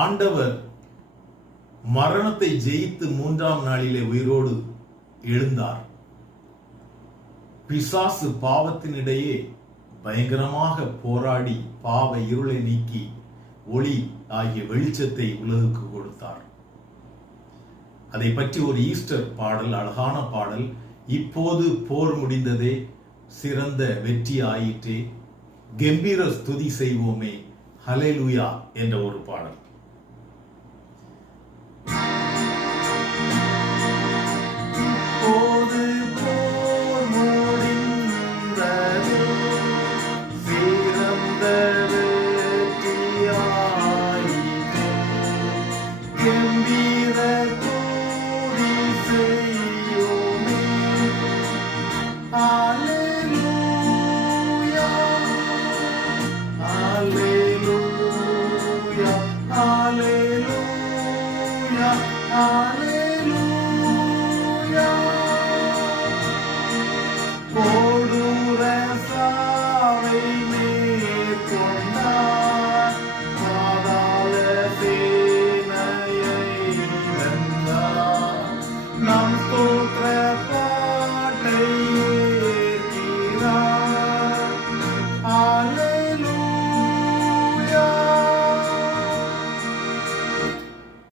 ஆண்டவர் மரணத்தை ஜெயித்து 3ஆம் நாளிலே உயிரோடு எழுந்தார். பிசாசு பாவத்தினிடையே பயங்கரமாக போராடி பாவ இருளை நீக்கி ஒளி ஆகிய வெளிச்சத்தை உலகுக்கு கொடுத்தார். அதை பற்றி ஒரு ஈஸ்டர் பாடல், அழகான பாடல். இப்போது போர் முடிந்ததே, சிறந்த வெற்றி ஆயிற்றே, கம்பீர ஸ்துதி செய்வோமே, ஹல்லேலூயா என்ற ஒரு பாடல். Hallelujah.